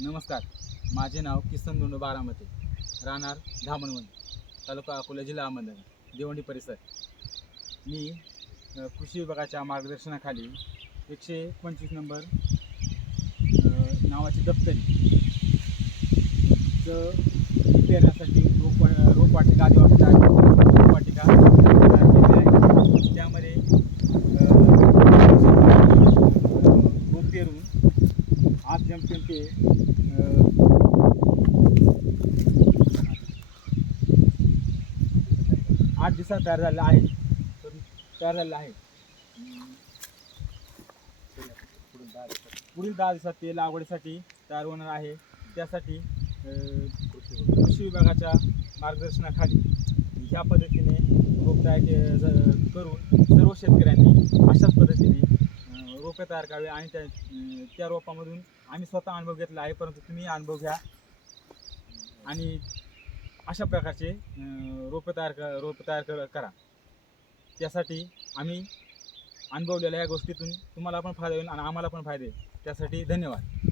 नमस्कार. माझे नाव किसन दोंडू बारामती. राहणार धामणवणी तालुका अकोला जिल्हा अहमदनगर देवंडी परिसर. मी कृषी विभागाच्या मार्गदर्शनाखाली एकशे पंचवीस नंबर नावाची दप्तरी. चं पेरण्यासाठी जमतेम ते आठ दिवसात तयार झालेला आहे. तर तयार झालेलं आहे. पुढील दहा दिवसात. ते लागवडीसाठी तयार होणार आहे. त्यासाठी कृषी विभागाच्या मार्गदर्शनाखाली ह्या पद्धतीने रोप तयार के- करून सर्व शेतकऱ्यांनी अशाच पद्धतीने रोपे तयार करावे आणि त्या त्या रोपामधून आम्ही स्वतः अनुभव घेतला आहे परंतु तुम्ही अनुभव घ्या. आणि अशा प्रकारचे रोपे रोपं तयार क रोपं तयार करा त्यासाठी आम्ही अनुभवलेल्या या गोष्टीतून तुम्हाला पण फायदा होईल आणि आम्हाला पण फायदे त्यासाठी धन्यवाद.